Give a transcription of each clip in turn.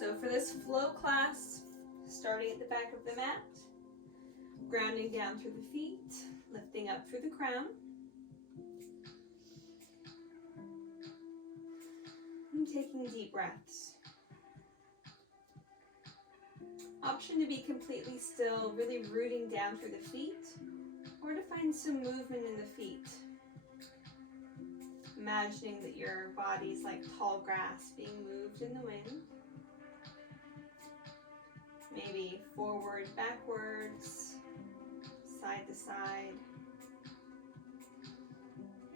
So for this flow class, starting at the back of the mat, grounding down through the feet, lifting up through the crown, and taking deep breaths. Option to be completely still, really rooting down through the feet, or to find some movement in the feet. Imagining that your body's like tall grass being moved in the wind. Maybe forward, backwards, side to side.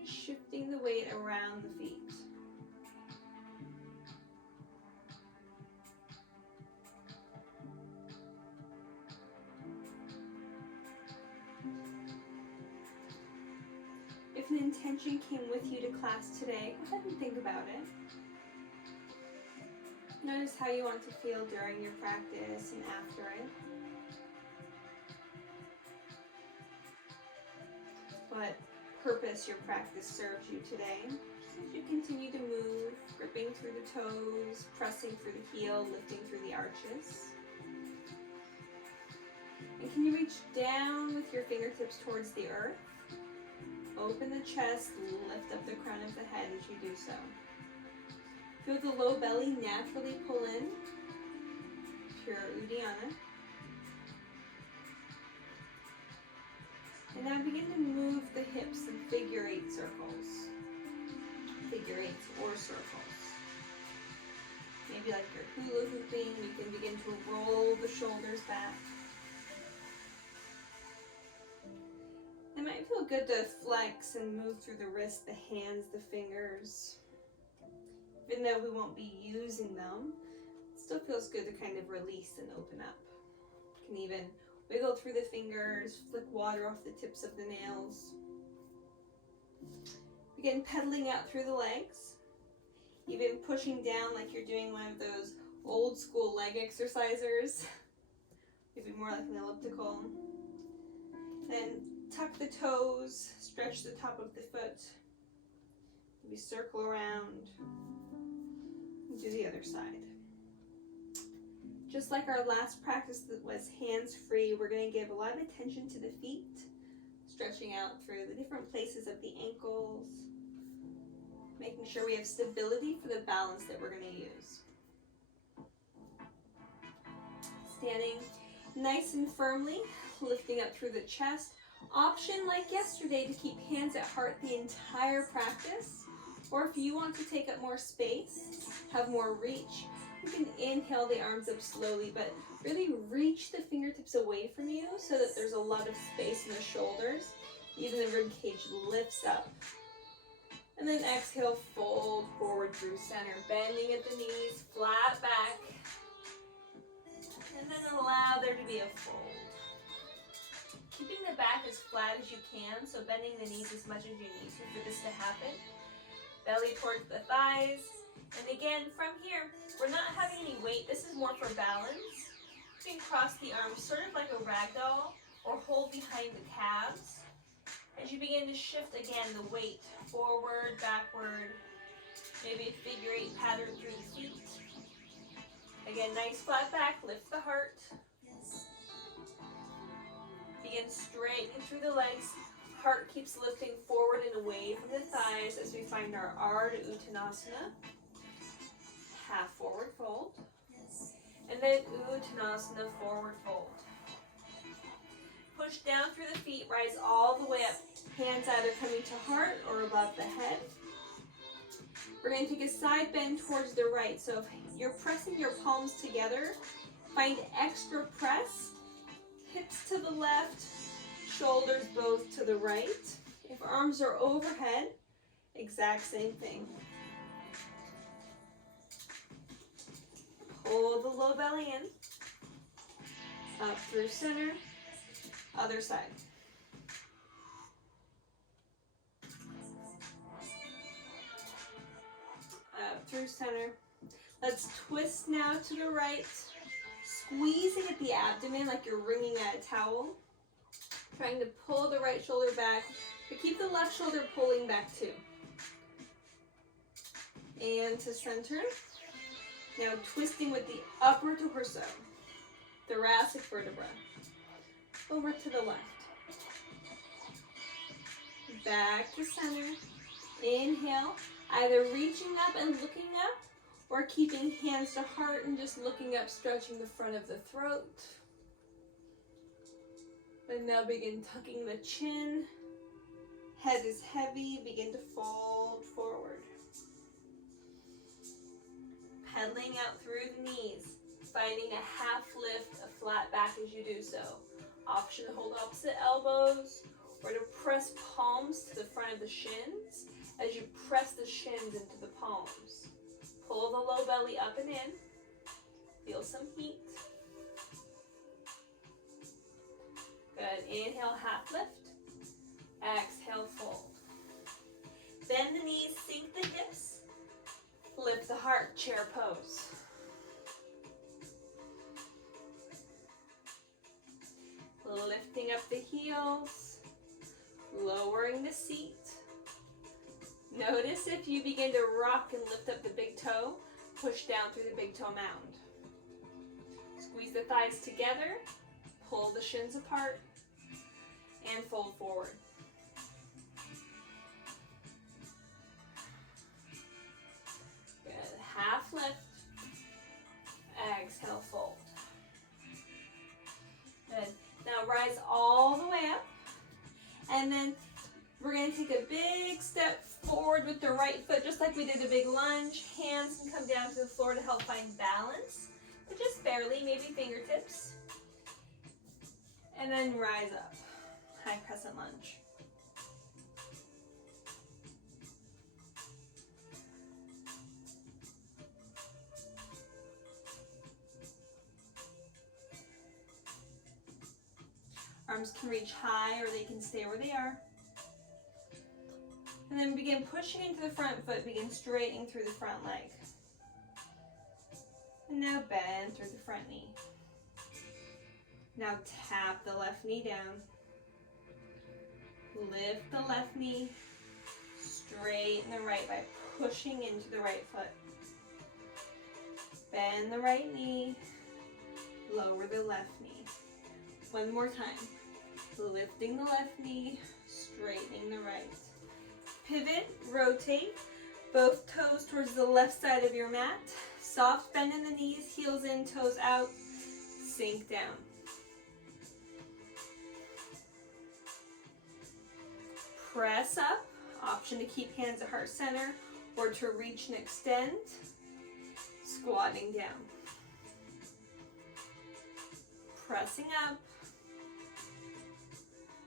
Shifting the weight around the feet. If an intention came with you to class today, go ahead and think about it. Notice how you want to feel during your practice and after it. What purpose your practice serves you today. As you continue to move, gripping through the toes, pressing through the heel, lifting through the arches. And can you reach down with your fingertips towards the earth? Open the chest, lift up the crown of the head as you do so. Feel the low belly naturally pull in. Pure Uddiyana. And now begin to move the hips in figure 8 circles. Figure 8s or circles. Maybe like you're hula hooping, you can begin to roll the shoulders back. It might feel good to flex and move through the wrists, the hands, the fingers. Even though we won't be using them, it still feels good to kind of release and open up. You can even wiggle through the fingers, flick water off the tips of the nails. Begin pedaling out through the legs. Even pushing down like you're doing one of those old school leg exercisers. Maybe more like an elliptical. Then tuck the toes, stretch the top of the foot. Maybe circle around. And do the other side. Just like our last practice that was hands-free, we're going to give a lot of attention to the feet, stretching out through the different places of the ankles, making sure we have stability for the balance that we're going to use. Standing nice and firmly, lifting up through the chest. Option, like yesterday, to keep hands at heart the entire practice. Or if you want to take up more space, have more reach, you can inhale the arms up slowly, but really reach the fingertips away from you so that there's a lot of space in the shoulders. Even the rib cage lifts up. And then exhale, fold forward through center, bending at the knees, flat back. And then allow there to be a fold. Keeping the back as flat as you can, so bending the knees as much as you need to for this to happen. Belly towards the thighs. And again, from here, we're not having any weight. This is more for balance. You can cross the arms sort of like a ragdoll or hold behind the calves. As you begin to shift again the weight forward, backward, maybe a figure 8 pattern through the feet. Again, nice flat back, lift the heart. Begin straightening through the legs. Heart keeps lifting forward and away from the thighs as we find our Ardha Uttanasana. Half forward fold. And then Uttanasana, forward fold. Push down through the feet, rise all the way up. Hands either coming to heart or above the head. We're going to take a side bend towards the right. So if you're pressing your palms together, find extra press. Hips to the left, shoulders both to the right. If arms are overhead, exact same thing. Pull the low belly in. Up through center. Other side. Up through center. Let's twist now to the right. Squeezing at the abdomen like you're wringing out a towel. Trying to pull the right shoulder back, but keep the left shoulder pulling back too. And to center. Now twisting with the upper torso, thoracic vertebra, over to the left. Back to center. Inhale, either reaching up and looking up, or keeping hands to heart and just looking up, stretching the front of the throat. And now begin tucking the chin. Head is heavy, begin to fold forward. Pedaling out through the knees, finding a half lift, a flat back as you do so. Option to hold opposite elbows, or to press palms to the front of the shins as you press the shins into the palms. Pull the low belly up and in. Feel some heat. Good. Inhale, half lift. Exhale, fold. Bend the knees, sink the hips. Lift the heart, chair pose. Lifting up the heels, lowering the seat. Notice if you begin to rock and lift up the big toe, push down through the big toe mound. Squeeze the thighs together, pull the shins apart, and fold forward. Good. Half lift. Exhale, fold. Good. Now rise all the way up, and then we're going to take a big step forward with the right foot, just like we did a big lunge. Hands can come down to the floor to help find balance, but just barely, maybe fingertips. And then rise up, high crescent lunge. Arms can reach high or they can stay where they are. And then begin pushing into the front foot, begin straightening through the front leg. And now bend through the front knee. Now tap the left knee down. Lift the left knee. Straighten the right by pushing into the right foot. Bend the right knee. Lower the left knee. One more time. Lifting the left knee, straightening the right. Pivot, rotate, both toes towards the left side of your mat. Soft bend in the knees, heels in, toes out. Sink down. Press up, option to keep hands at heart center or to reach and extend. Squatting down. Pressing up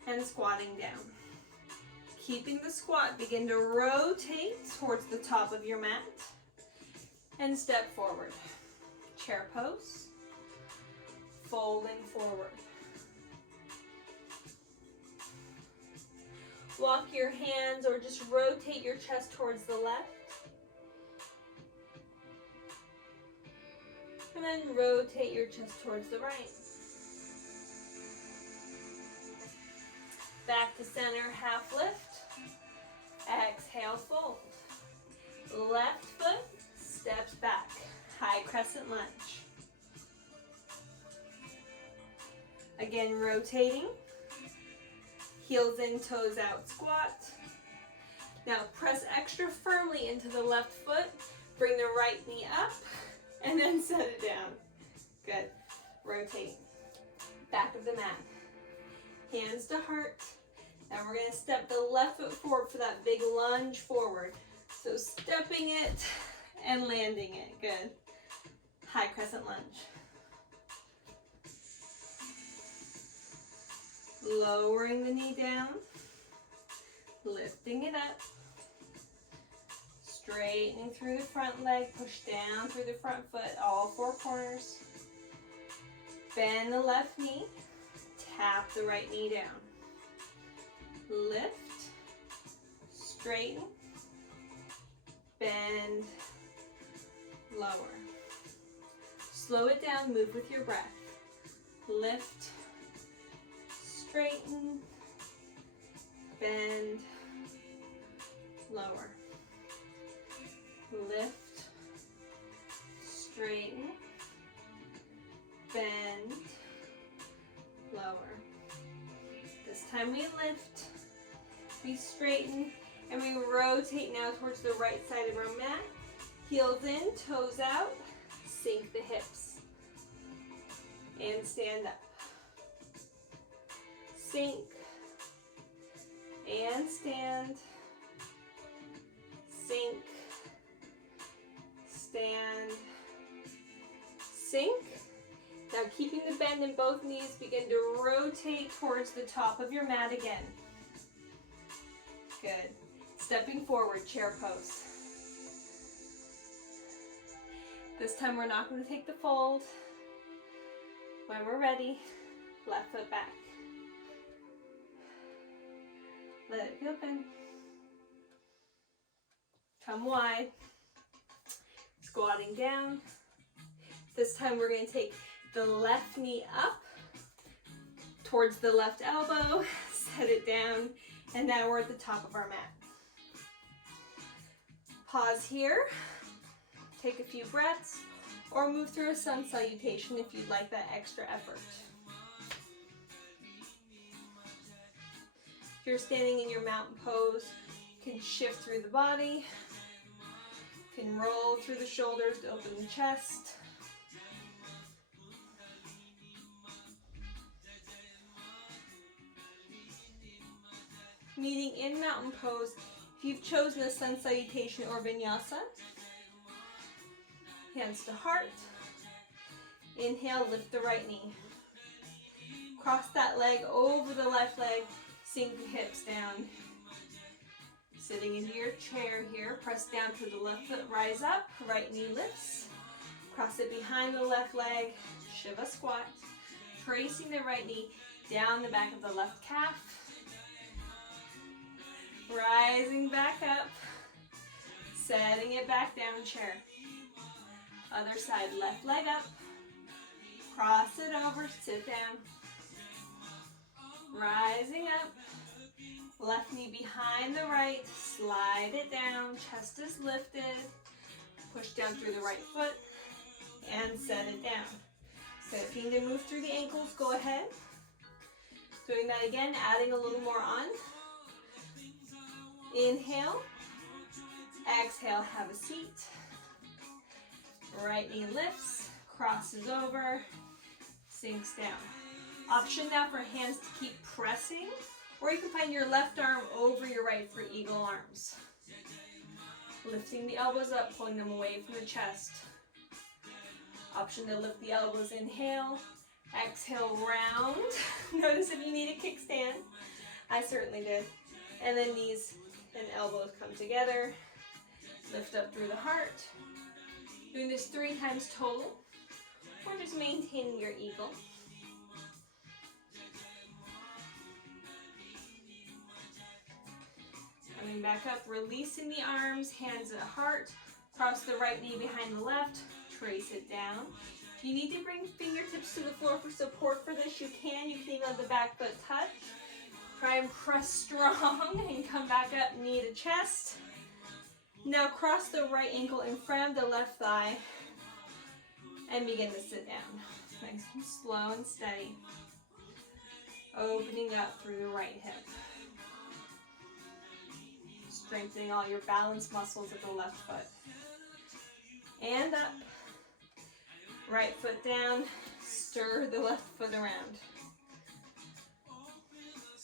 and squatting down. Keeping the squat, begin to rotate towards the top of your mat and step forward. Chair pose, folding forward. Walk your hands or just rotate your chest towards the left. And then rotate your chest towards the right. Back to center, half lift. Exhale, fold. Left foot steps back. High crescent lunge. Again, rotating. Heels in, toes out, squat. Now press extra firmly into the left foot. Bring the right knee up and then set it down. Good. Rotate. Back of the mat. Hands to heart. Now we're going to step the left foot forward for that big lunge forward. So stepping it and landing it. Good. High crescent lunge. Lowering the knee down. Lifting it up. Straightening through the front leg. Push down through the front foot. All four corners. Bend the left knee. Tap the right knee down. Lift, straighten, bend, lower. Slow it down, move with your breath. Lift, straighten, bend, lower. Lift, straighten, bend, lower. This time we lift, we straighten, and we rotate now towards the right side of our mat. Heels in, toes out, sink the hips, and stand up. Sink, and stand, sink, stand, sink. Now keeping the bend in both knees, begin to rotate towards the top of your mat again. Good. Stepping forward, chair pose. This time we're not going to take the fold. When we're ready, left foot back. Let it be open. Come wide. Squatting down. This time we're going to take the left knee up towards the left elbow, set it down, and now we're at the top of our mat. Pause here, take a few breaths, or move through a sun salutation if you'd like that extra effort. If you're standing in your mountain pose, you can shift through the body, you can roll through the shoulders to open the chest. Meeting in mountain pose, if you've chosen a sun salutation or vinyasa, hands to heart. Inhale, lift the right knee. Cross that leg over the left leg, sink the hips down. Sitting into your chair here, press down to the left foot, rise up, right knee lifts. Cross it behind the left leg, Shiva squat. Tracing the right knee down the back of the left calf. Rising back up, setting it back down, chair. Other side, left leg up, cross it over, sit down. Rising up, left knee behind the right, slide it down, chest is lifted, push down through the right foot, and set it down. So if you need to move through the ankles, go ahead. Doing that again, adding a little more on. Inhale, exhale, have a seat. Right knee lifts, crosses over, sinks down. Option now for hands to keep pressing, or you can find your left arm over your right for eagle arms. Lifting the elbows up, pulling them away from the chest. Option to lift the elbows, inhale, exhale, round. Notice if you need a kickstand. I certainly did. And then knees and elbows come together. Lift up through the heart. Doing this 3 times total, or just maintaining your eagle. Coming back up, releasing the arms, hands at heart. Cross the right knee behind the left, trace it down. If you need to bring fingertips to the floor for support for this, you can. You can even let the back foot touch. Try and press strong and come back up, knee to chest. Now cross the right ankle in front of the left thigh and begin to sit down. Nice and slow and steady. Opening up through the right hip. Strengthening all your balance muscles of the left foot. And up. Right foot down. Stir the left foot around.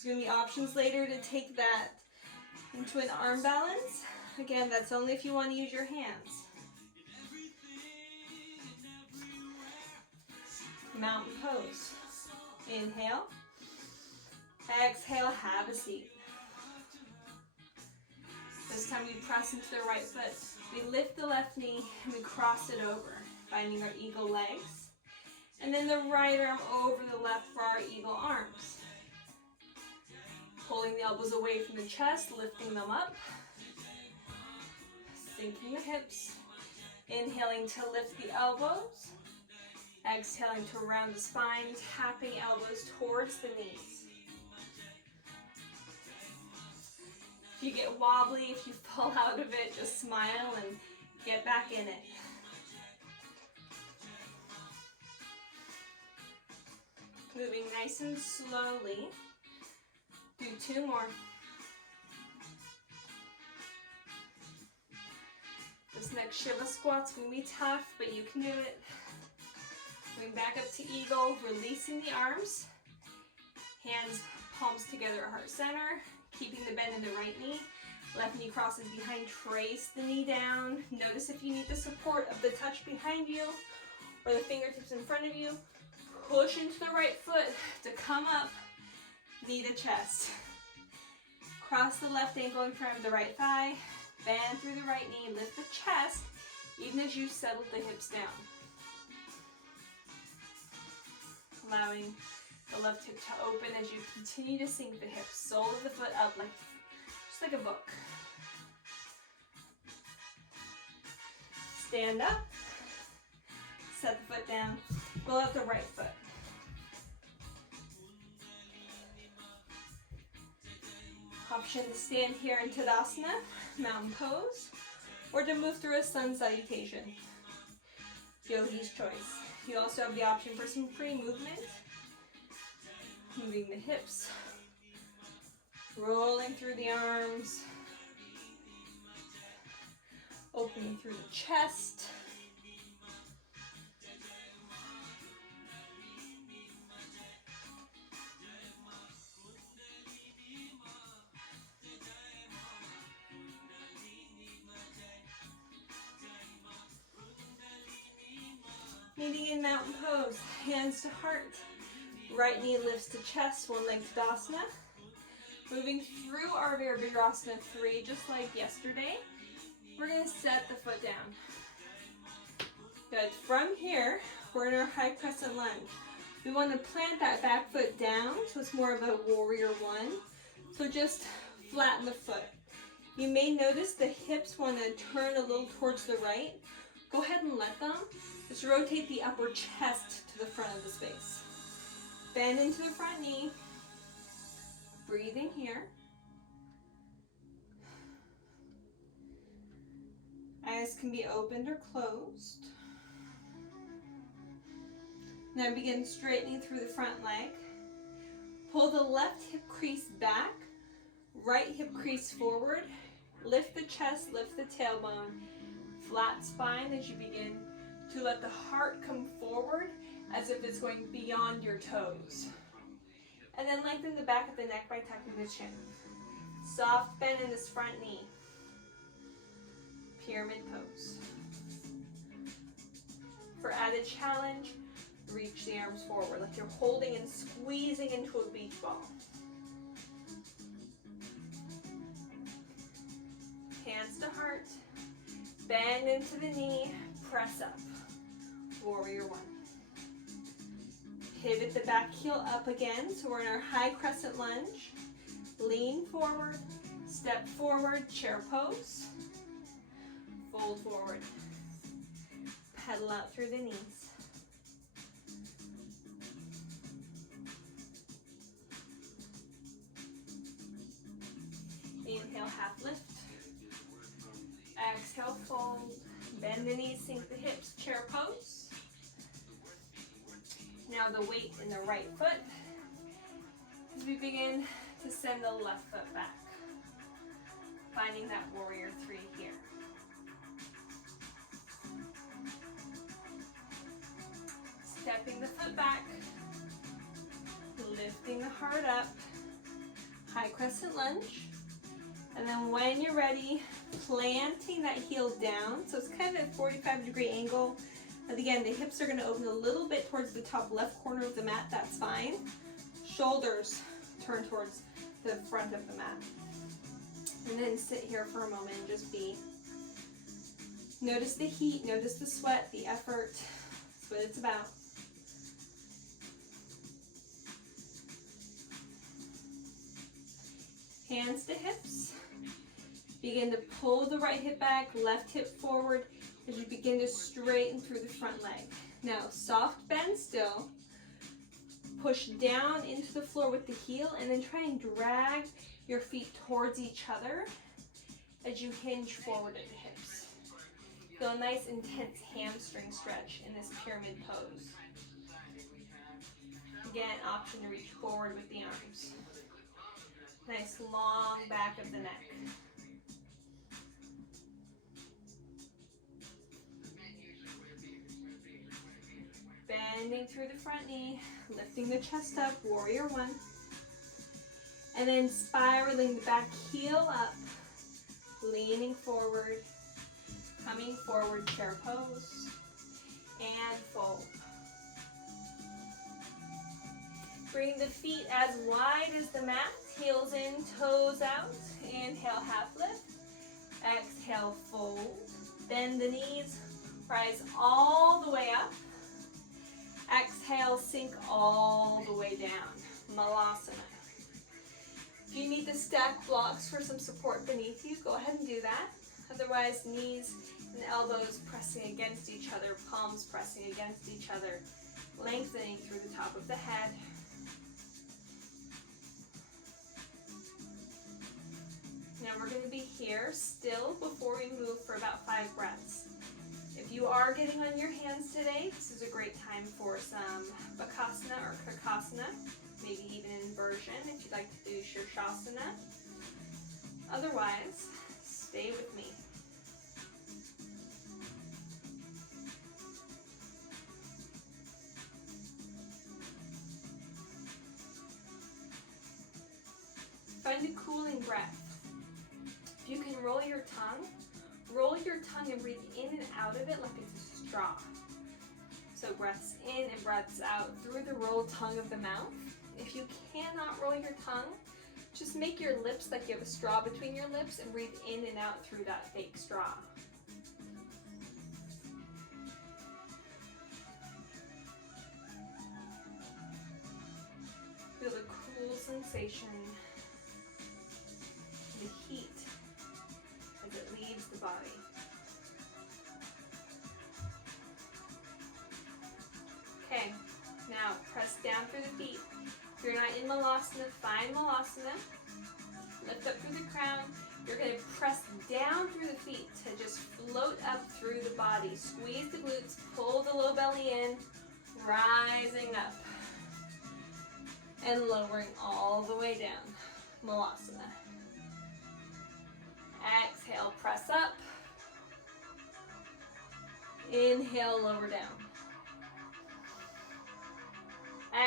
There's going to be options later to take that into an arm balance. Again, that's only if you want to use your hands. Mountain pose. Inhale. Exhale, have a seat. This time we press into the right foot. We lift the left knee and we cross it over, finding our eagle legs. And then the right arm over the left for our eagle arms. Pulling the elbows away from the chest, lifting them up. Sinking the hips. Inhaling to lift the elbows. Exhaling to round the spine, tapping elbows towards the knees. If you get wobbly, if you fall out of it, just smile and get back in it. Moving nice and slowly. Do 2 more. This next Shiva squat's gonna be tough, but you can do it. Going back up to eagle, releasing the arms. Hands, palms together, heart center. Keeping the bend in the right knee. Left knee crosses behind, trace the knee down. Notice if you need the support of the touch behind you or the fingertips in front of you. Push into the right foot to come up, knee to chest. Cross the left ankle in front of the right thigh. Bend through the right knee, lift the chest, even as you settle the hips down. Allowing the left hip to open as you continue to sink the hips. Sole of the foot up, just like a book. Stand up. Set the foot down. Roll out the right foot. Option to stand here in Tadasana, mountain pose, or to move through a sun salutation. Yogi's choice. You also have the option for some free movement. Moving the hips, rolling through the arms, opening through the chest. Meeting in mountain pose, hands to heart. Right knee lifts to chest, one leg Tadasana. Moving through our Virabhadrasana 3, just like yesterday. We're going to set the foot down. Good. From here, we're in our high crescent lunge. We want to plant that back foot down, so it's more of a warrior 1. So just flatten the foot. You may notice the hips want to turn a little towards the right. Go ahead and let them. Just rotate the upper chest to the front of the space. Bend into the front knee. Breathing here. Eyes can be opened or closed. Now begin straightening through the front leg. Pull the left hip crease back, right hip crease forward. Lift the chest, lift the tailbone. Flat spine as you begin to let the heart come forward as if it's going beyond your toes. And then lengthen the back of the neck by tucking the chin. Soft bend in this front knee. Pyramid pose. For added challenge, reach the arms forward like you're holding and squeezing into a beach ball. Hands to heart. Bend into the knee. Press up. Warrior 1. Pivot the back heel up again, so we're in our high crescent lunge. Lean forward, step forward, chair pose. Fold forward. Pedal out through the knees. Inhale, half lift. Exhale, fold. Bend the knees, sink the hips, chair pose. Now the weight in the right foot as we begin to send the left foot back. Finding that warrior 3 here. Stepping the foot back, lifting the heart up, high crescent lunge, and then when you're ready, planting that heel down, so it's kind of a 45-degree angle. And again, the hips are going to open a little bit towards the top left corner of the mat, that's fine. Shoulders turn towards the front of the mat. And then sit here for a moment and just be. Notice the heat, notice the sweat, the effort. That's what it's about. Hands to hips. Begin to pull the right hip back, left hip forward as you begin to straighten through the front leg. Now, soft bend still. Push down into the floor with the heel and then try and drag your feet towards each other as you hinge forward at the hips. Feel a nice intense hamstring stretch in this pyramid pose. again, option to reach forward with the arms. Nice long back of the neck. Bending through the front knee, lifting the chest up, warrior one. And then spiraling the back heel up, leaning forward, coming forward, chair pose, and fold. Bring the feet as wide as the mat, heels in, toes out. Inhale, half lift. Exhale, fold. Bend the knees, rise all the way up. Exhale, sink all the way down. Malasana. If you need to stack blocks for some support beneath you, go ahead and do that. Otherwise, knees and elbows pressing against each other, palms pressing against each other, lengthening through the top of the head. Now we're going to be here still before we move for about 5 breaths. If you are getting on your hands today, this is a great time for some Bakasana or Kakasana, maybe even inversion if you'd like to do Shirshasana. Otherwise, stay with me. Find a cooling breath. If you can roll your tongue and breathe in and out of it like it's a straw. So breaths in and breaths out through the rolled tongue of the mouth. If you cannot roll your tongue, just make your lips like you have a straw between your lips and breathe in and out through that fake straw. Feel the cool sensation, the heat as it leaves the body. Okay, now press down through the feet. If you're not in Malasana, find Malasana. Lift up through the crown. You're going to press down through the feet to just float up through the body. Squeeze the glutes, pull the low belly in, rising up. And lowering all the way down. Malasana. Exhale, press up. Inhale, lower down.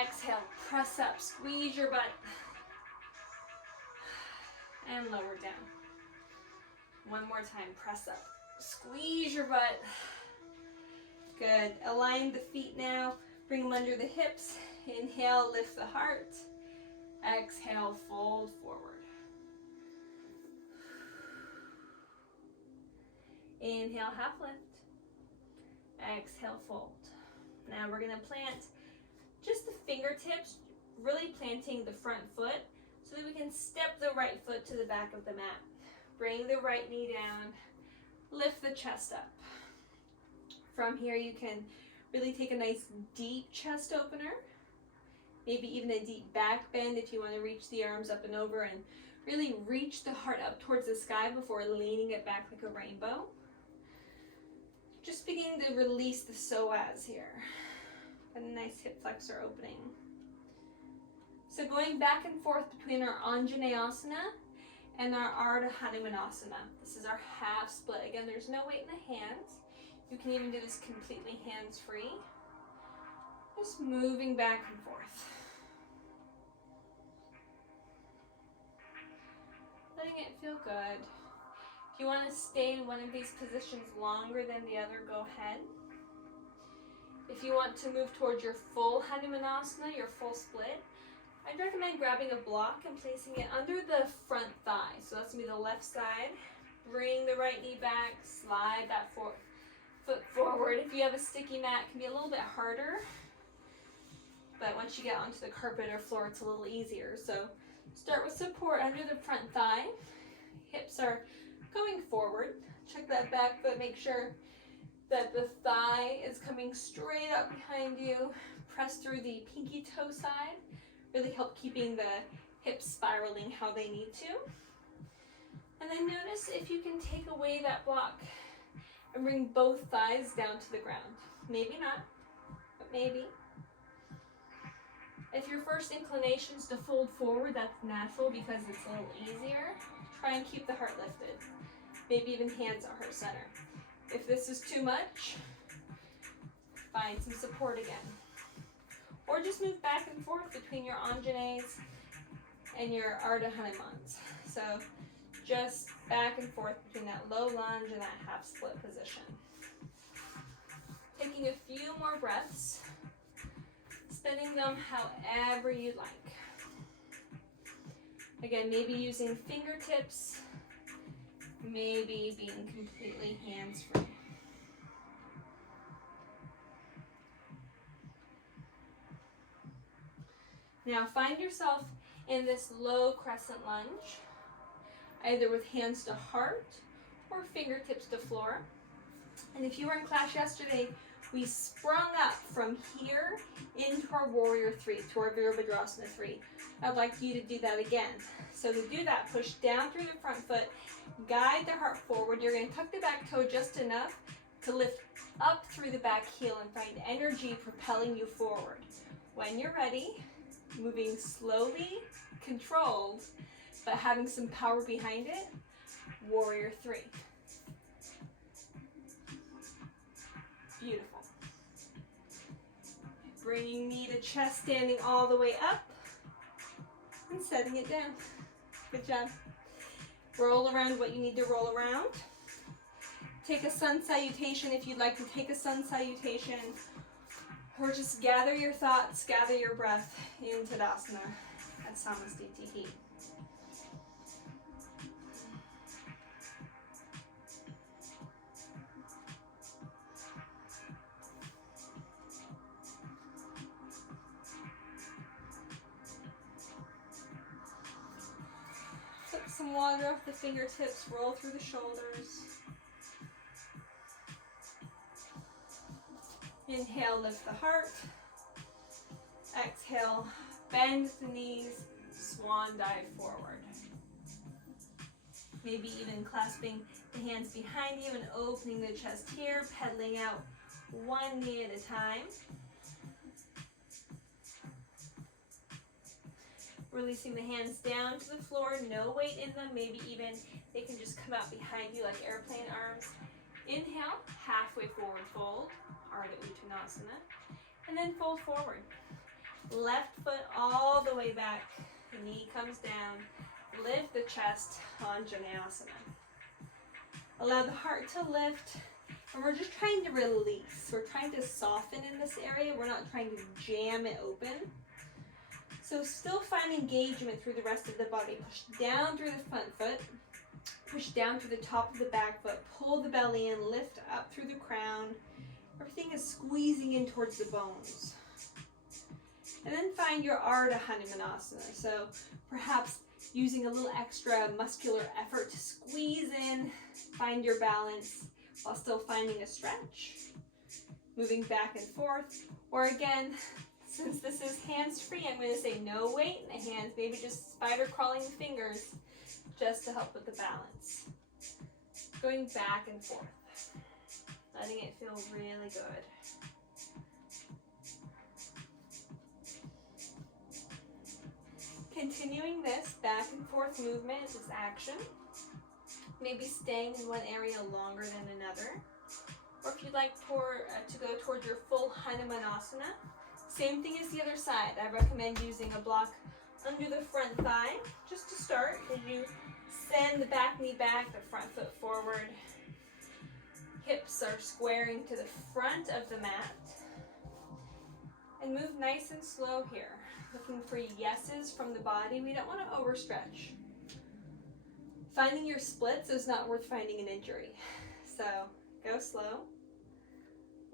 Exhale, press up, squeeze your butt. And lower down. One more time, press up. Squeeze your butt. Good. Align the feet now. Bring them under the hips. Inhale, lift the heart. Exhale, fold forward. Inhale, half lift. Exhale, fold. Now we're going to plant just the fingertips, really planting the front foot so that we can step the right foot to the back of the mat. Bring the right knee down, lift the chest up. From here you can really take a nice deep chest opener, maybe even a deep back bend if you want to reach the arms up and over and really reach the heart up towards the sky before leaning it back like a rainbow. Just beginning to release the psoas here. A nice hip flexor opening. So going back and forth between our Anjaneyasana and our Ardha Hanumanasana. This is our half split. Again, there's no weight in the hands. You can even do this completely hands-free. Just moving back and forth. Letting it feel good. If you want to stay in one of these positions longer than the other, go ahead. If you want to move towards your full Hanumanasana, your full split, I'd recommend grabbing a block and placing it under the front thigh. So that's going to be the left side. Bring the right knee back, slide that foot forward. If you have a sticky mat, it can be a little bit harder. But once you get onto the carpet or floor, it's a little easier. So start with support under the front thigh. Hips are going forward. Check that back foot, make sure that the thigh is coming straight up behind you. Press through the pinky toe side. Really help keeping the hips spiraling how they need to. And then notice if you can take away that block and bring both thighs down to the ground. Maybe not, but maybe. If your first inclination is to fold forward, that's natural because it's a little easier. Try and keep the heart lifted. Maybe even hands at heart center. If this is too much, find some support again. Or just move back and forth between your Anjaneys and your Ardha Hanumans. So just back and forth between that low lunge and that half split position. Taking a few more breaths, spinning them however you like. Again, maybe using fingertips, maybe being completely hands-free. Now find yourself in this low crescent lunge, either with hands to heart or fingertips to floor. And if you were in class yesterday, we sprung up from here into our Warrior 3, to our Virabhadrasana 3. I'd like you to do that again. So to do that, push down through the front foot, guide the heart forward. You're going to tuck the back toe just enough to lift up through the back heel and find energy propelling you forward. When you're ready, moving slowly, controlled, but having some power behind it, Warrior 3. Beautiful. Bringing knee to chest, standing all the way up, and setting it down. Good job. Roll around what you need to roll around. Take a sun salutation if you'd like to take a sun salutation, or just gather your thoughts, gather your breath in Tadasana at Samastitihi. Sip some water off the fingertips, roll through the shoulders. Inhale, lift the heart. Exhale, bend the knees, swan dive forward. Maybe even clasping the hands behind you and opening the chest here, pedaling out one knee at a time. Releasing the hands down to the floor, no weight in them, maybe even they can just come out behind you like airplane arms. Inhale, halfway forward fold, Ardha Uttanasana, and then fold forward. Left foot all the way back, the knee comes down, lift the chest, Anjaneyasana. Allow the heart to lift, and we're just trying to release. We're trying to soften in this area, we're not trying to jam it open. So still find engagement through the rest of the body. Push down through the front foot, push down through the top of the back foot, pull the belly in, lift up through the crown. Everything is squeezing in towards the bones. And then find your Ardha Hanumanasana. So perhaps using a little extra muscular effort to squeeze in, find your balance while still finding a stretch. Moving back and forth. Or again, since this is hands-free, I'm going to say no weight in the hands, maybe just spider crawling the fingers just to help with the balance. Going back and forth, letting it feel really good. Continuing this back and forth movement, this action, maybe staying in one area longer than another. Or if you'd like to go towards your full Hanumanasana, same thing as the other side. I recommend using a block under the front thigh just to start. As you send the back knee back, the front foot forward. Hips are squaring to the front of the mat. And move nice and slow here. Looking for yeses from the body. We don't want to overstretch. Finding your splits is not worth finding an injury. So go slow.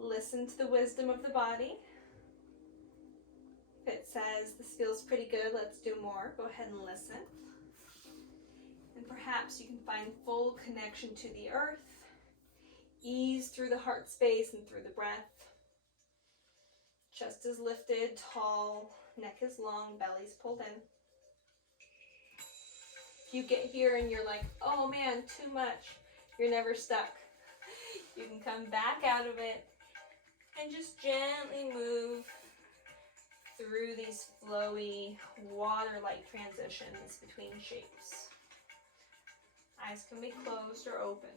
Listen to the wisdom of the body. If it says this feels pretty good, let's do more, go ahead and listen. And perhaps you can find full connection to the earth. Ease through the heart space and through the breath. Chest is lifted, tall, neck is long, belly's pulled in. If you get here and you're like, oh man, too much, you're never stuck. You can come back out of it and just gently move through through these flowy, water-like transitions between shapes. Eyes can be closed or open.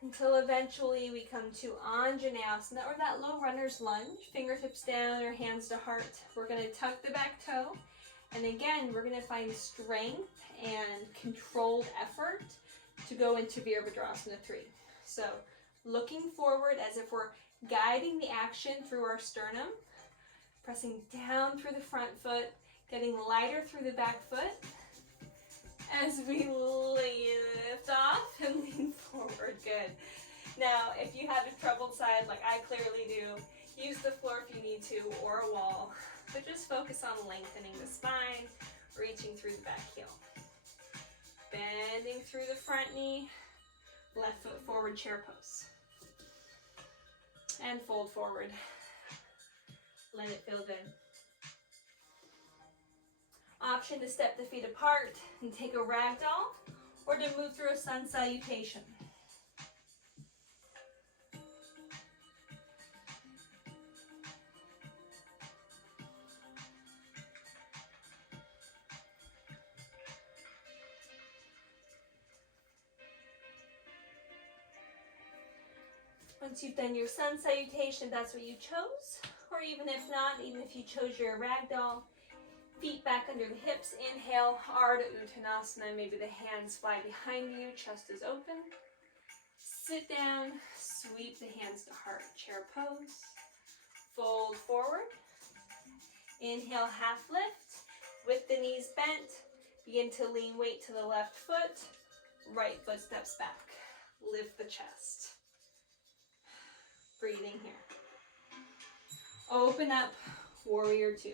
Until eventually we come to Anjaneyasana, or that low runner's lunge. Fingertips down or hands to heart. We're going to tuck the back toe. And again, we're going to find strength and controlled effort to go into Virabhadrasana 3. So looking forward as if we're guiding the action through our sternum, pressing down through the front foot, getting lighter through the back foot as we lift off and lean forward. Good. Now, if you have a troubled side like I clearly do, use the floor if you need to, or a wall, but just focus on lengthening the spine, reaching through the back heel. Bending through the front knee, left foot forward, chair pose. And fold forward. Let it feel good. Option to step the feet apart and take a ragdoll, or to move through a sun salutation. Once you've done your sun salutation, if that's what you chose, or even if not, even if you chose your ragdoll, feet back under the hips, inhale, Ardha Uttanasana, maybe the hands fly behind you, chest is open. Sit down, sweep the hands to heart, chair pose. Fold forward. Inhale, half lift, with the knees bent. Begin to lean weight to the left foot, right foot steps back. Lift the chest. Breathing here. Open up, warrior two.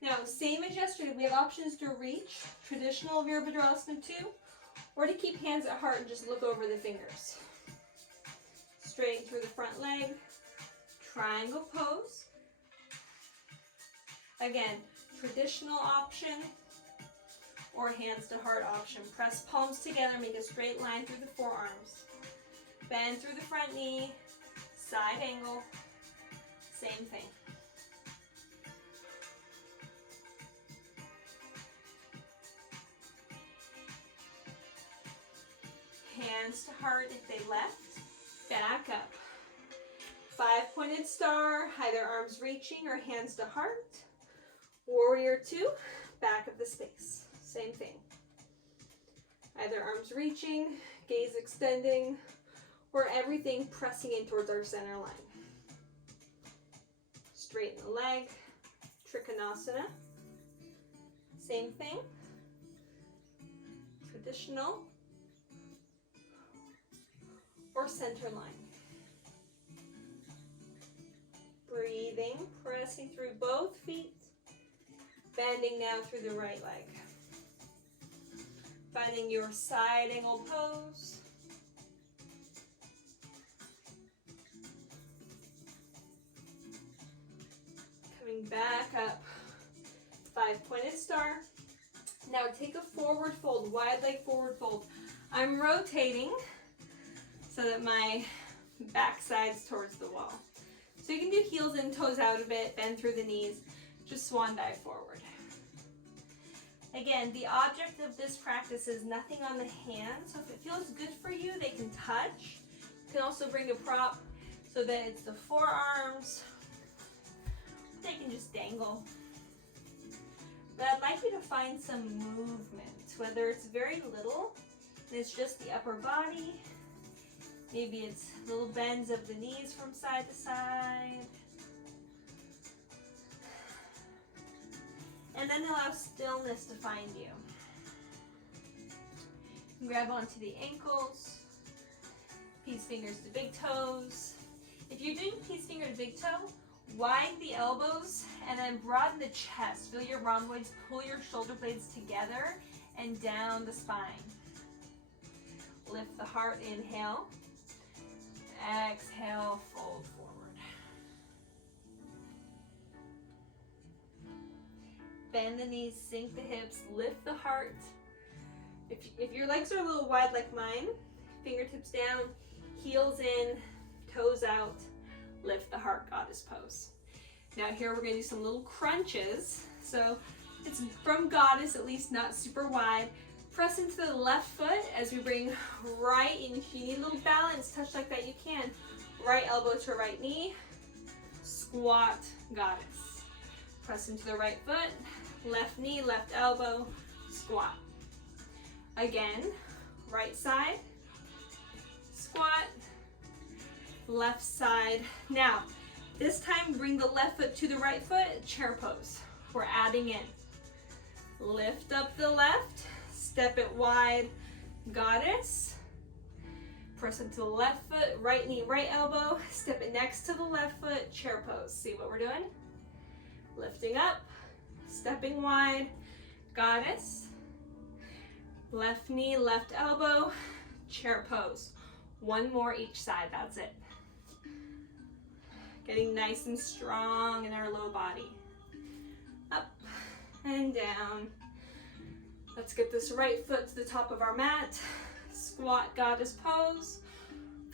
Now, same as yesterday, we have options to reach, traditional Virabhadrasana 2, or to keep hands at heart and just look over the fingers. Straighten through the front leg, triangle pose. Again, traditional option, or hands to heart option. Press palms together, make a straight line through the forearms. Bend through the front knee, side angle, same thing. Hands to heart if they left, back up. 5-pointed star, either arms reaching or hands to heart. Warrior two, back of the space, same thing. Either arms reaching, gaze extending, or everything pressing in towards our center line. Straighten the leg, Trikonasana, same thing. Traditional, or center line. Breathing, pressing through both feet, bending now through the right leg. Finding your side angle pose. Coming back up, 5-pointed star. Now take a forward fold, wide leg forward fold. I'm rotating so that my backside's towards the wall. So you can do heels in, toes out a bit, bend through the knees, just swan dive forward. Again, the object of this practice is nothing on the hands, so if it feels good for you, they can touch. You can also bring a prop so that it's the forearms. They can just dangle. But I'd like you to find some movement, whether it's very little, and it's just the upper body. Maybe it's little bends of the knees from side to side. And then allow stillness to find you. Grab onto the ankles. Peace fingers to big toes. If you're doing peace finger to big toe, widen the elbows and then broaden the chest. Feel your rhomboids, pull your shoulder blades together and down the spine. Lift the heart, inhale. Exhale, fold forward. Bend the knees, sink the hips, lift the heart. If your legs are a little wide like mine, fingertips down, heels in, toes out, lift the heart goddess pose. Now here we're gonna do some little crunches. So it's from goddess, at least not super wide. Press into the left foot as we bring right, and if you need a little balance, touch like that, you can. Right elbow to right knee, squat goddess. Press into the right foot, left knee, left elbow, squat. Again, right side, squat, left side. Now, this time bring the left foot to the right foot, chair pose. We're adding in. Lift up the left, step it wide, goddess. Press into the left foot, right knee, right elbow, step it next to the left foot, chair pose. See what we're doing? Lifting up, stepping wide, goddess. Left knee, left elbow, chair pose. One more each side, that's it. Getting nice and strong in our low body. Up and down. Let's get this right foot to the top of our mat. Squat goddess pose,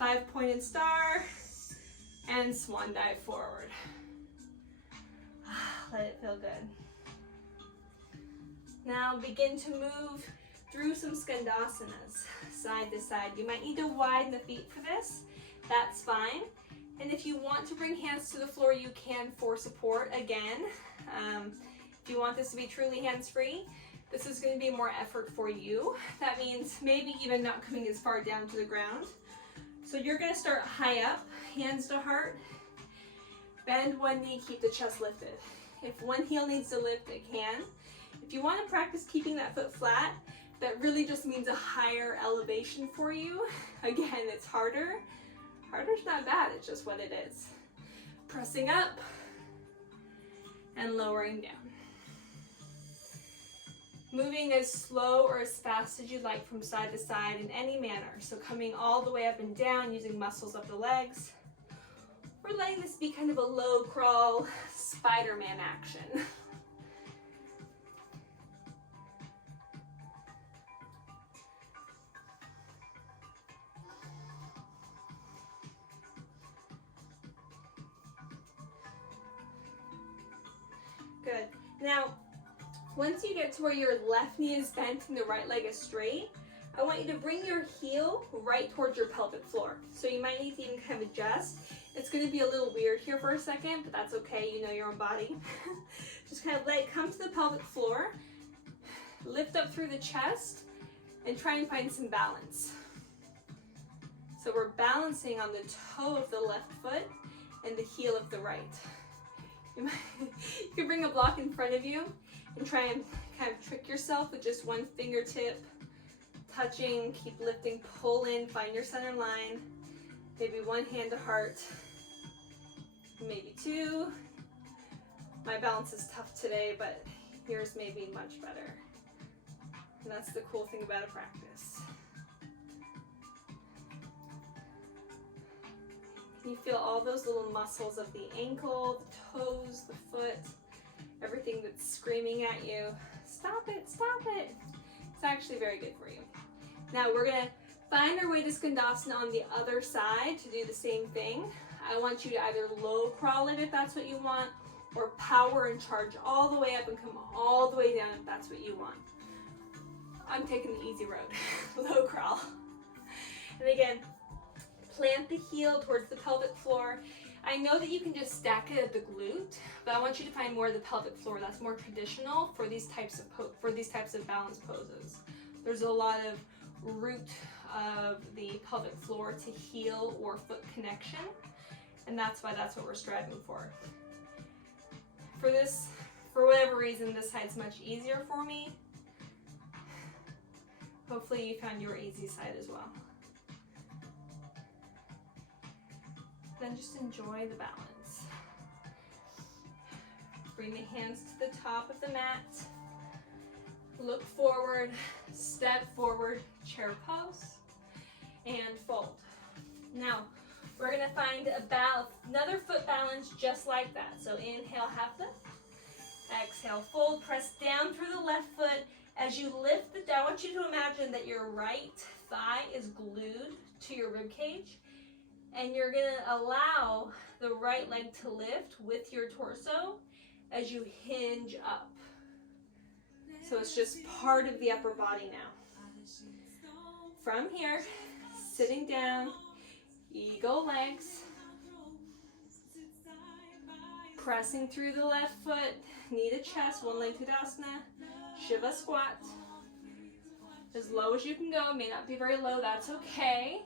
5-pointed star, and swan dive forward. Let it feel good. Now begin to move through some Skandasanas, side to side. You might need to widen the feet for this. That's fine. And if you want to bring hands to the floor, you can for support again. If you want this to be truly hands-free, this is going to be more effort for you. That means maybe even not coming as far down to the ground. So you're going to start high up, hands to heart. Bend one knee, keep the chest lifted. If one heel needs to lift, it can. If you want to practice keeping that foot flat, that really just means a higher elevation for you. Again, it's harder. Harder's not bad, it's just what it is. Pressing up and lowering down. Moving as slow or as fast as you'd like from side to side in any manner. So coming all the way up and down using muscles of the legs. We're letting this be kind of a low crawl Spider-Man action. Good. Now, once you get to where your left knee is bent and the right leg is straight, I want you to bring your heel right towards your pelvic floor. So you might need to even kind of adjust. It's going to be a little weird here for a second, but that's okay. You know your own body. Just kind of let it come to the pelvic floor. Lift up through the chest and try and find some balance. So we're balancing on the toe of the left foot and the heel of the right. You can bring a block in front of you and try and kind of trick yourself with just one fingertip touching, keep lifting, pull in, find your center line. Maybe one hand to heart, maybe two. My balance is tough today, but yours may be much better. And that's the cool thing about a practice. Can you feel all those little muscles of the ankle, the toes, the foot, everything that's screaming at you? Stop it, stop it. It's actually very good for you. Now we're gonna find our way to Skandasana on the other side to do the same thing. I want you to either low crawl it if that's what you want, or power and charge all the way up and come all the way down if that's what you want. I'm taking the easy road, low crawl. And again, plant the heel towards the pelvic floor. I know that you can just stack it at the glute, but I want you to find more of the pelvic floor. That's more traditional for these types of balance poses. There's a lot of root of the pelvic floor to heel or foot connection, and that's what we're striving for. For this, for whatever reason, this side's much easier for me. Hopefully you found your easy side as well. Then just enjoy the balance. Bring the hands to the top of the mat. Look forward, step forward, chair pose, and fold. Now, we're gonna find another foot balance just like that. So inhale, half lift. Exhale, fold, press down through the left foot. As you lift it down, I want you to imagine that your right thigh is glued to your rib cage. And you're gonna allow the right leg to lift with your torso as you hinge up. So it's just part of the upper body now. From here, sitting down, eagle legs, pressing through the left foot, knee to chest, one leg Tadasana, Shiva squat. As low as you can go, may not be very low, that's okay.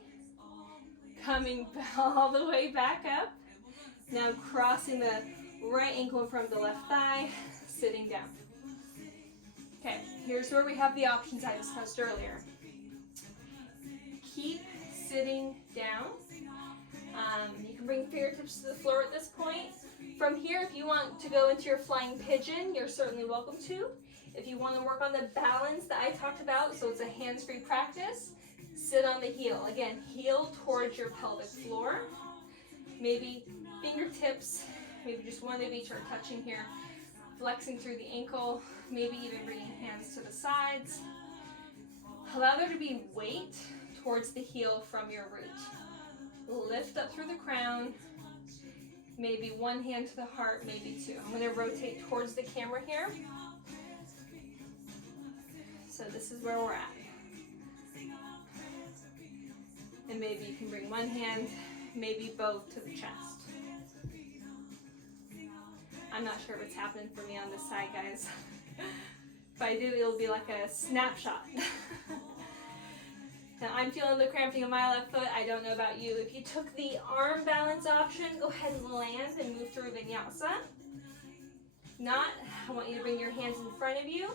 Coming all the way back up. Now crossing the right ankle in front of the left thigh, sitting down. Okay, here's where we have the options I discussed earlier. Keep sitting down. You can bring fingertips to the floor at this point. From here, if you want to go into your flying pigeon, you're certainly welcome to. If you want to work on the balance that I talked about, so it's a hands-free practice, sit on the heel. Again, heel towards your pelvic floor. Maybe fingertips, maybe just one of each are touching here. Flexing through the ankle, maybe even bringing hands to the sides. Allow there to be weight towards the heel from your root. Lift up through the crown. Maybe one hand to the heart, maybe two. I'm going to rotate towards the camera here. So this is where we're at. And maybe you can bring one hand, maybe both to the chest. I'm not sure what's happening for me on this side, guys. If I do, it'll be like a snapshot. Now I'm feeling the cramping in my left foot. I don't know about you. If you took the arm balance option, go ahead and land and move through vinyasa. Not, I want you to bring your hands in front of you.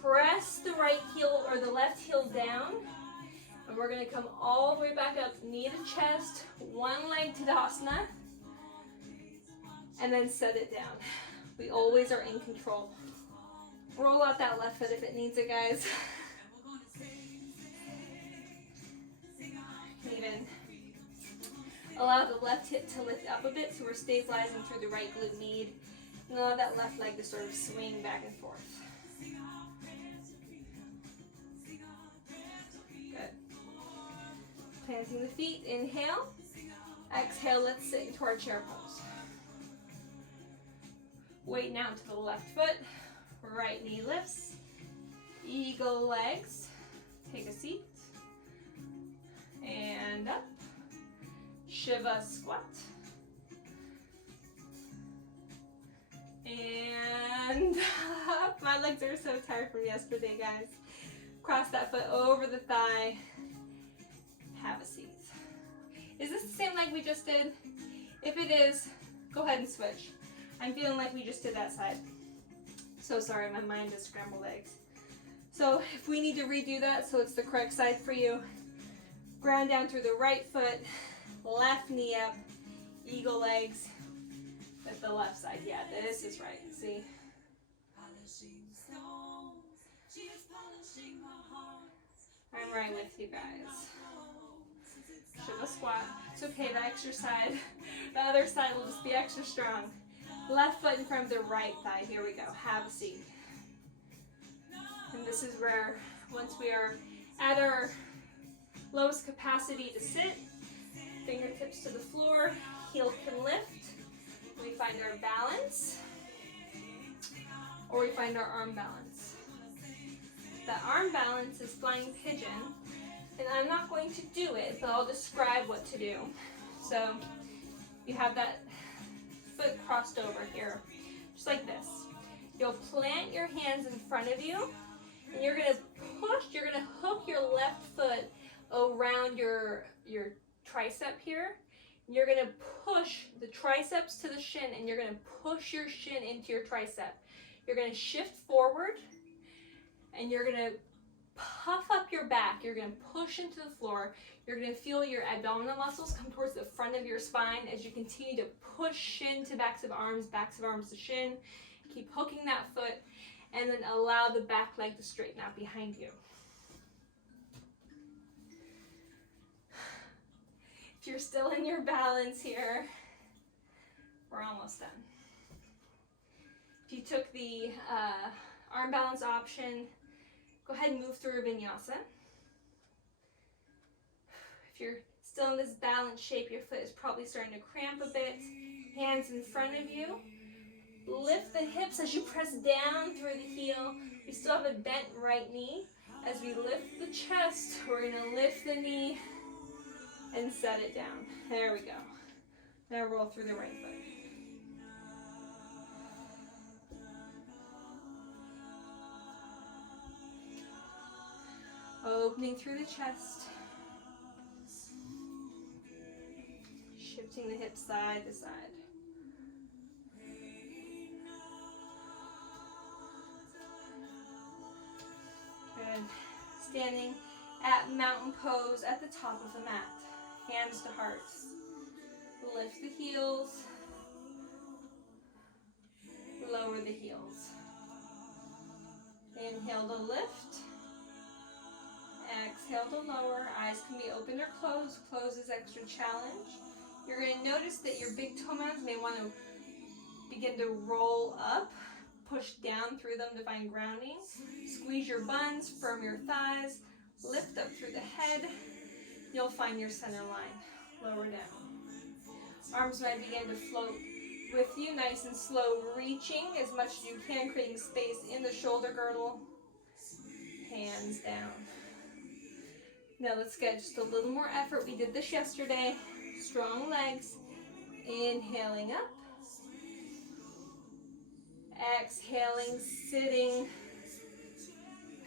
Press the right heel or the left heel down. And we're going to come all the way back up, knee to chest, one leg Tadasana, and then set it down. We always are in control. Roll out that left foot if it needs it, guys. Even allow the left hip to lift up a bit so we're stabilizing through the right glute med. And allow that left leg to sort of swing back and forth. Good. Planting the feet, inhale. Exhale, let's sit into our chair pose. Weight now to the left foot. Right knee lifts. Eagle legs. Take a seat. And up. Shiva squat. And up. My legs are so tired from yesterday, guys. Cross that foot over the thigh. Have a seat. Is this the same leg we just did? If it is, go ahead and switch. I'm feeling like we just did that side. So sorry, my mind is scrambled eggs. So if we need to redo that so it's the correct side for you, ground down through the right foot, left knee up, eagle legs with the left side. Yeah, this is right. See? I'm right with you guys. Shiva squat. It's okay, the extra side. The other side will just be extra strong. Left foot in front of the right thigh. Here we go. Have a seat. And this is where, once we are at our lowest capacity to sit, fingertips to the floor, heel can lift. We find our balance, or we find our arm balance. The arm balance is flying pigeon, and I'm not going to do it, but I'll describe what to do. So you have that foot crossed over here, just like this. You'll plant your hands in front of you, and you're gonna push, you're gonna hook your left foot around your tricep here. You're gonna push the triceps to the shin, and you're gonna push your shin into your tricep. You're gonna shift forward, and you're gonna puff up your back. You're gonna push into the floor. You're gonna feel your abdominal muscles come towards the front of your spine as you continue to push shin to backs of arms to shin. Keep hooking that foot, and then allow the back leg to straighten out behind you. If you're still in your balance here, we're almost done. If you took the arm balance option, go ahead and move through vinyasa. If you're Still in this balanced shape, your foot is probably starting to cramp a bit. Hands in front of you. Lift the hips as you press down through the heel. We still have a bent right knee. As we lift the chest, we're going to lift the knee and set it down. There we go. Now roll through the right foot. Opening through the chest. Shifting the hips side to side. Good. Standing at mountain pose at the top of the mat. Hands to hearts. Lift the heels. Lower the heels. Inhale to lift. Exhale to lower. Eyes can be open or closed. Close is extra challenge. You're going to notice that your big toe mounds may want to begin to roll up. Push down through them to find grounding. Squeeze your buns, firm your thighs. Lift up through the head. You'll find your center line. Lower down. Arms might begin to float with you, nice and slow, reaching as much as you can, creating space in the shoulder girdle. Hands down. Now let's get just a little more effort. We did this yesterday. Strong legs. Inhaling up. Exhaling, sitting.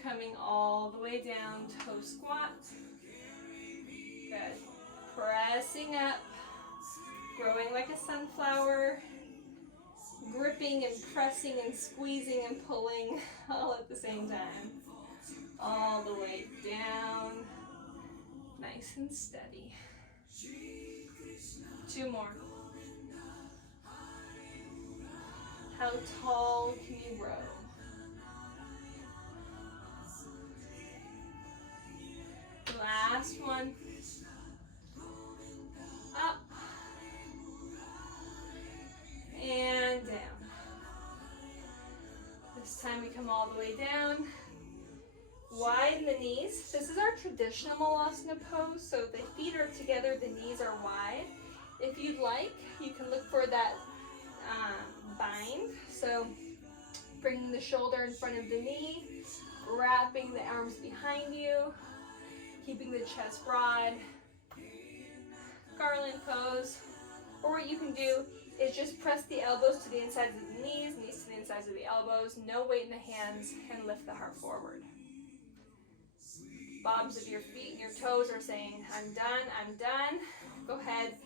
Coming all the way down, toe squat. Good. Pressing up. Growing like a sunflower. Gripping and pressing and squeezing and pulling all at the same time. All the way down. Nice and steady. 2 more. How tall can you row? Last one. Up. And down. This time we come all the way down. Widen the knees. This is our traditional Malasana pose, so the feet are together, the knees are wide. If you'd like, you can look for that bind. So bringing the shoulder in front of the knee, wrapping the arms behind you, keeping the chest broad. Garland pose. Or what you can do is just press the elbows to the insides of the knees, knees to the insides of the elbows, no weight in the hands, and lift the heart forward. Bobs of your feet and your toes are saying, I'm done, I'm done. Go ahead,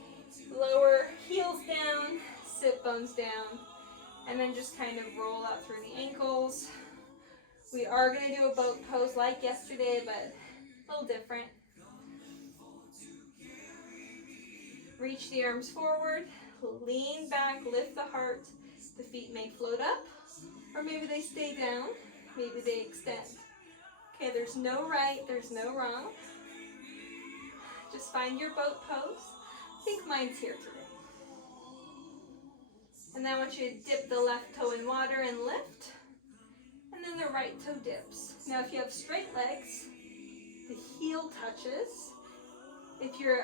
lower heels down, sit bones down, and then just kind of roll out through the ankles. We are going to do a boat pose like yesterday, but a little different. Reach the arms forward, lean back, lift the heart. The feet may float up, or maybe they stay down, maybe they extend. Okay, there's no right, there's no wrong. Just find your boat pose. I think mine's here today. And then I want you to dip the left toe in water and lift. And then the right toe dips. Now if you have straight legs, the heel touches. If your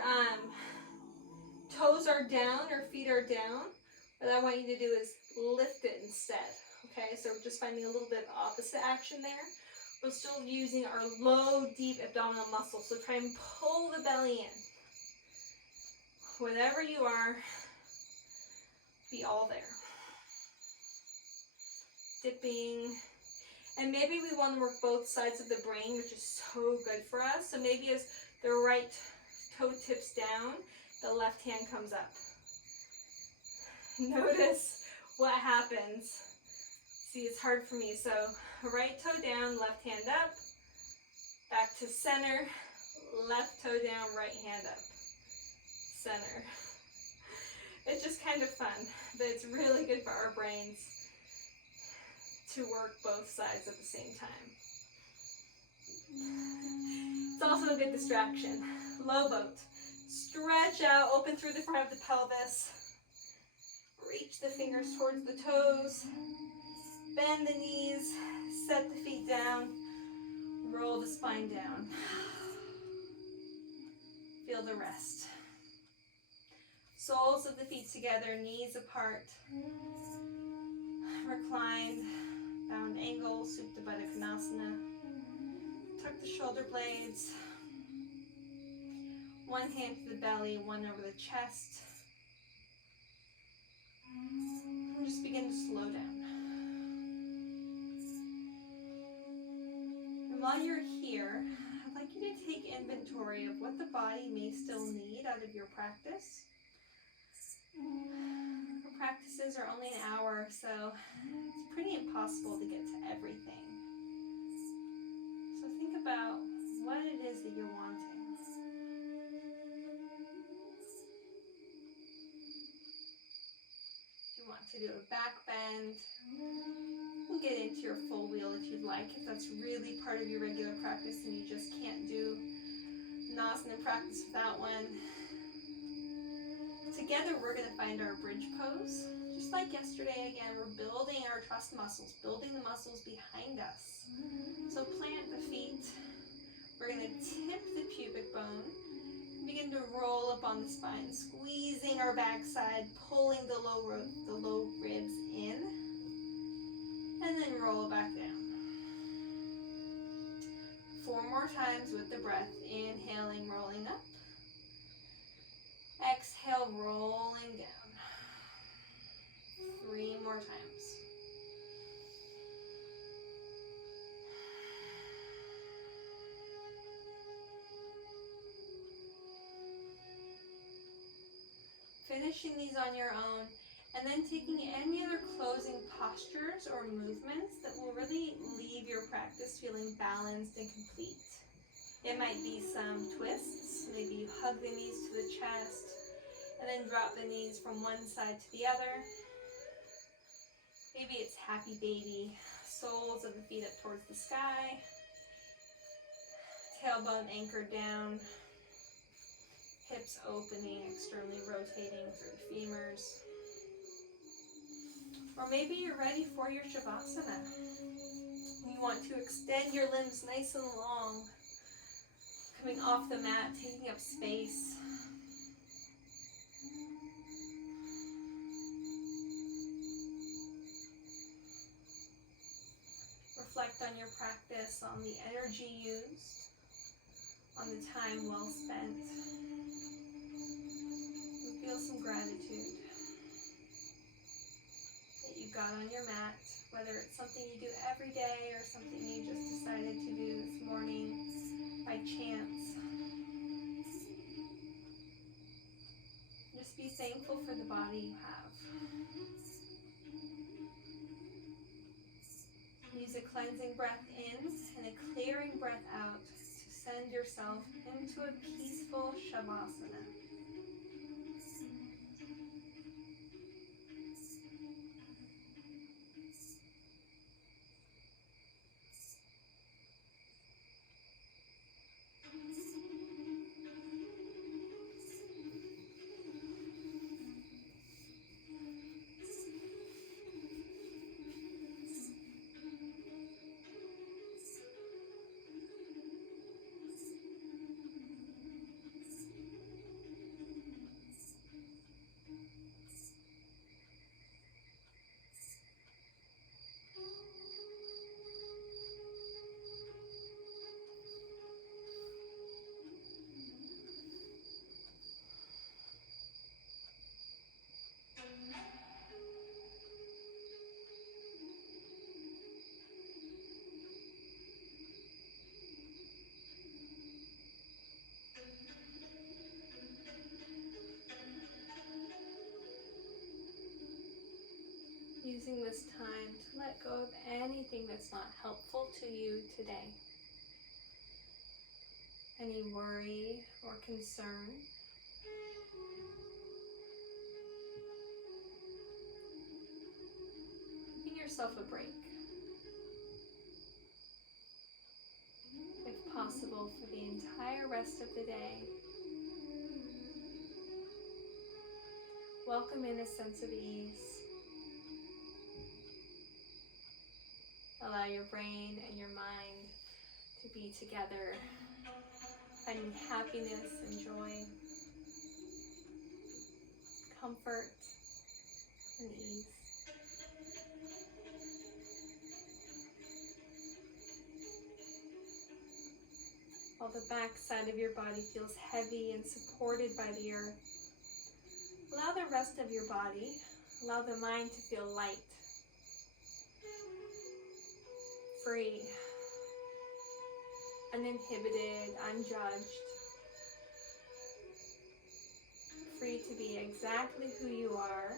toes are down or feet are down, what I want you to do is lift it instead. Okay, so we're just finding a little bit of opposite action there. We're still using our low, deep abdominal muscles, so try and pull the belly in. Whenever you are, be all there. Dipping. And maybe we want to work both sides of the brain, which is so good for us. So maybe as the right toe tips down, the left hand comes up. Notice what happens. See, it's hard for me. So right toe down, left hand up, back to center, left toe down, right hand up, center. It's just kind of fun, but it's really good for our brains to work both sides at the same time. It's also a good distraction. Low boat. Stretch out, open through the front of the pelvis. Reach the fingers towards the toes. Bend the knees, set the feet down, roll the spine down. Feel the rest. Soles of the feet together, knees apart. Reclined, bound angle, Supta Baddha Konasana. Tuck the shoulder blades. One hand to the belly, one over the chest. And just begin to slow down. And while you're here, I'd like you to take inventory of what the body may still need out of your practice. Our practices are only an hour, so it's pretty impossible to get to everything. So think about what it is that you're wanting. If you want to do a back bend, you can get into your full wheel if you'd like. If that's really part of your regular practice and you just can't do an asana practice without one. Together we're going to find our bridge pose. Just like yesterday, again, we're building our trust muscles, building the muscles behind us. So plant the feet. We're going to tip the pubic bone. Begin to roll up on the spine, squeezing our backside, pulling the low ribs in, and then roll back down. 4 more times with the breath, inhaling, rolling up. Exhale, rolling down. 3 more times. Finishing these on your own, and then taking any other closing postures or movements that will really leave your practice feeling balanced and complete. It might be some twists, maybe you hug the knees to the chest, and then drop the knees from one side to the other. Maybe it's happy baby, soles of the feet up towards the sky, tailbone anchored down, hips opening, externally rotating through the femurs. Or maybe you're ready for your Shavasana. You want to extend your limbs nice and long, coming off the mat, taking up space. Reflect on your practice, on the energy used, on the time well spent. And feel some gratitude that you got on your mat, whether it's something you do every day or something you just decided to do this morning by chance. Just be thankful for the body you have. Use a cleansing breath in and a clearing breath out to send yourself into a peaceful Shavasana. Using this time to let go of anything that's not helpful to you today. Any worry or concern. Giving yourself a break. If possible, for the entire rest of the day. Welcome in a sense of ease. Allow your brain and your mind to be together finding happiness and joy, comfort and ease. While the back side of your body feels heavy and supported by the earth, allow the rest of your body, allow the mind to feel light, free, uninhibited, unjudged, free to be exactly who you are,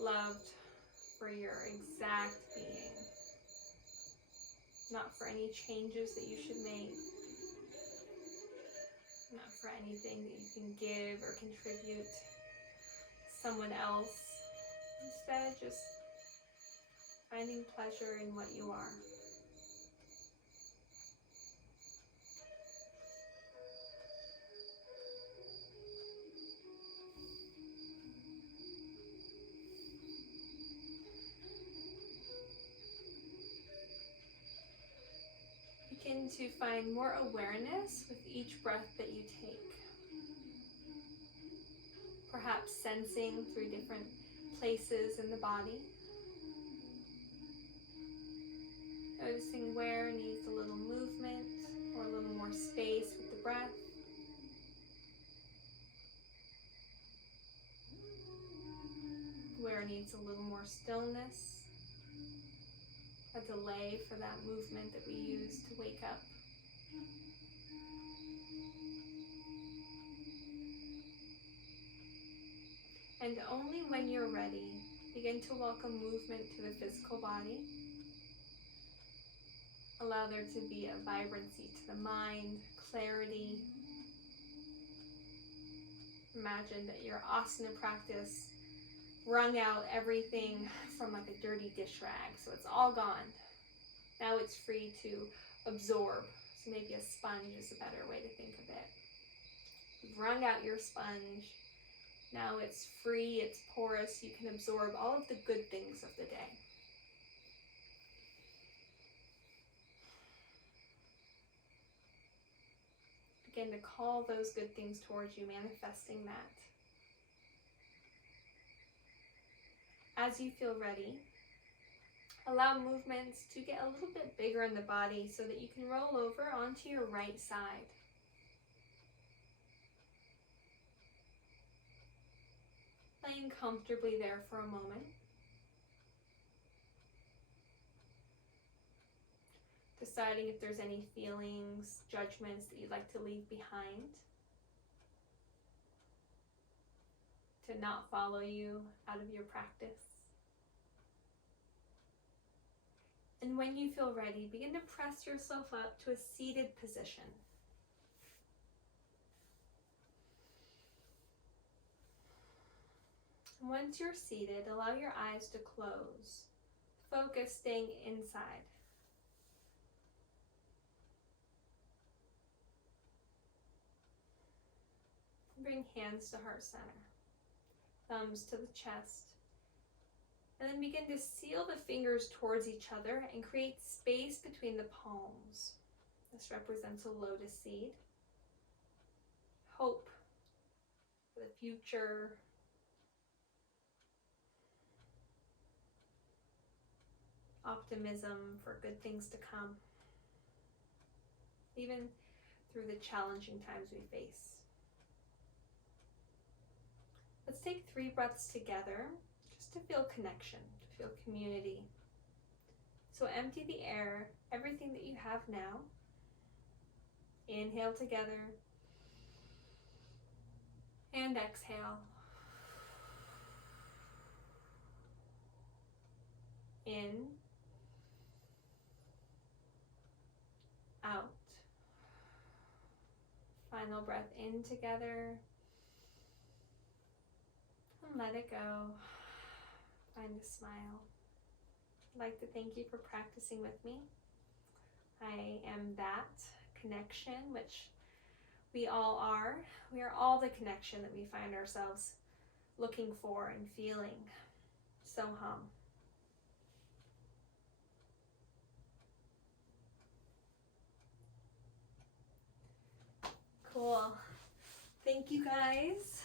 loved for your exact being, not for any changes that you should make, not for anything that you can give or contribute to someone else. Instead, just finding pleasure in what you are. Begin to find more awareness with each breath that you take. Perhaps sensing through different places in the body. Noticing where needs a little movement or a little more space with the breath. Where needs a little more stillness. A delay for that movement that we use to wake up. And only when you're ready, begin to welcome movement to the physical body. Allow there to be a vibrancy to the mind, clarity. Imagine that your asana practice wrung out everything from like a dirty dish rag, so it's all gone. Now it's free to absorb. So maybe a sponge is a better way to think of it. You've wrung out your sponge. Now it's free, it's porous. You can absorb all of the good things of the day. Begin to call those good things towards you, manifesting that. As you feel ready, allow movements to get a little bit bigger in the body so that you can roll over onto your right side. Laying comfortably there for a moment. Deciding if there's any feelings, judgments that you'd like to leave behind. To not follow you out of your practice. And when you feel ready, begin to press yourself up to a seated position. And once you're seated, allow your eyes to close. Focus staying inside. Bring hands to heart center. Thumbs to the chest. And then begin to seal the fingers towards each other and create space between the palms. This represents a lotus seed. Hope for the future. Optimism for good things to come. Even through the challenging times we face. Let's take 3 breaths together just to feel connection, to feel community. So empty the air, everything that you have now. Inhale together. And exhale. In. Out. Final breath in together. And let it go. Find a smile. I'd like to thank you for practicing with me. I am that connection, which we all are. We are all the connection that we find ourselves looking for and feeling. So hum. Cool. Thank you guys.